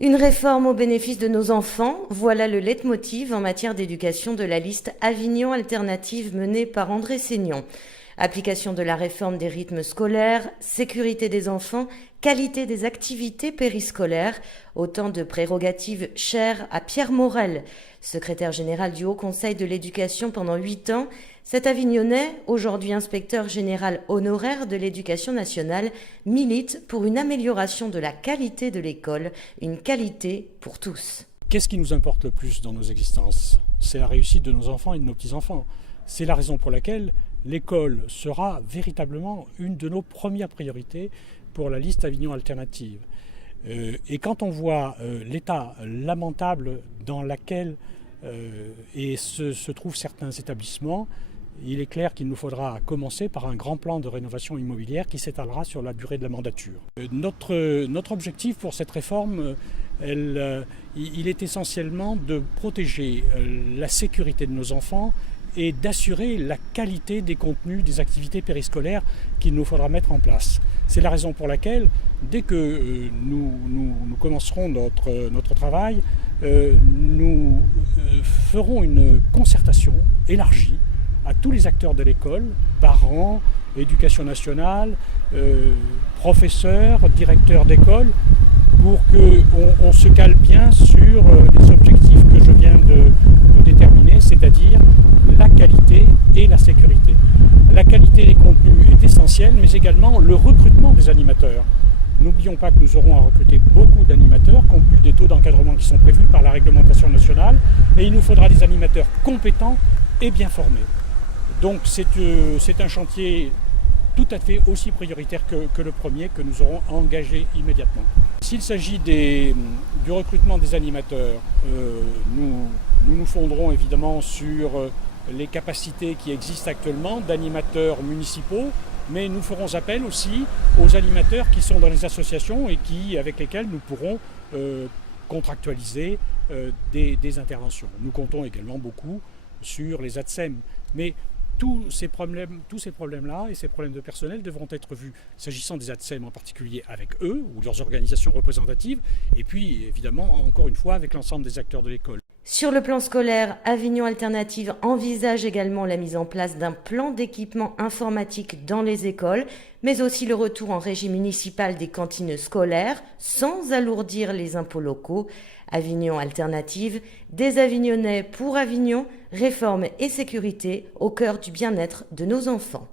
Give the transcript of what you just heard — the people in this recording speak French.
Une réforme au bénéfice de nos enfants, voilà le leitmotiv en matière d'éducation de la liste Avignon Alternative menée par André Seignon. Application de la réforme des rythmes scolaires, sécurité des enfants, qualité des activités périscolaires, autant de prérogatives chères à Pierre Morel, secrétaire général du Haut Conseil de l'éducation pendant 8 ans. Cet Avignonnais, aujourd'hui inspecteur général honoraire de l'éducation nationale, milite pour une amélioration de la qualité de l'école, une qualité pour tous. Qu'est-ce qui nous importe le plus dans nos existences ? C'est la réussite de nos enfants et de nos petits-enfants. C'est la raison pour laquelle l'école sera véritablement une de nos premières priorités pour la liste Avignon Alternative. Et quand on voit l'état lamentable dans lequel se trouvent certains établissements, il est clair qu'il nous faudra commencer par un grand plan de rénovation immobilière qui s'étalera sur la durée de la mandature. Notre objectif pour cette réforme, il est essentiellement de protéger la sécurité de nos enfants et d'assurer la qualité des contenus des activités périscolaires qu'il nous faudra mettre en place. C'est la raison pour laquelle, dès que nous commencerons notre travail, nous ferons une concertation élargie à tous les acteurs de l'école, parents, éducation nationale, professeurs, directeurs d'école, pour qu'on se cale bien sur les objectifs que je viens de déterminer, c'est-à-dire la qualité et la sécurité. La qualité des contenus est essentielle, mais également le recrutement des animateurs. N'oublions pas que nous aurons à recruter beaucoup d'animateurs, compte tenu des taux d'encadrement qui sont prévus par la réglementation nationale, et il nous faudra des animateurs compétents et bien formés. Donc c'est un chantier tout à fait aussi prioritaire que le premier que nous aurons engagé immédiatement. S'il s'agit du recrutement des animateurs, nous fonderons évidemment sur les capacités qui existent actuellement d'animateurs municipaux, mais nous ferons appel aussi aux animateurs qui sont dans les associations et avec lesquels nous pourrons contractualiser des interventions. Nous comptons également beaucoup sur les ATSEM, mais tous ces problèmes-là et ces problèmes de personnel devront être vus, s'agissant des ATSEM en particulier avec eux ou leurs organisations représentatives, et puis évidemment, encore une fois, avec l'ensemble des acteurs de l'école. Sur le plan scolaire, Avignon Alternative envisage également la mise en place d'un plan d'équipement informatique dans les écoles, mais aussi le retour en régie municipale des cantines scolaires, sans alourdir les impôts locaux. Avignon Alternative, des Avignonnais pour Avignon, réforme et sécurité au cœur du bien-être de nos enfants.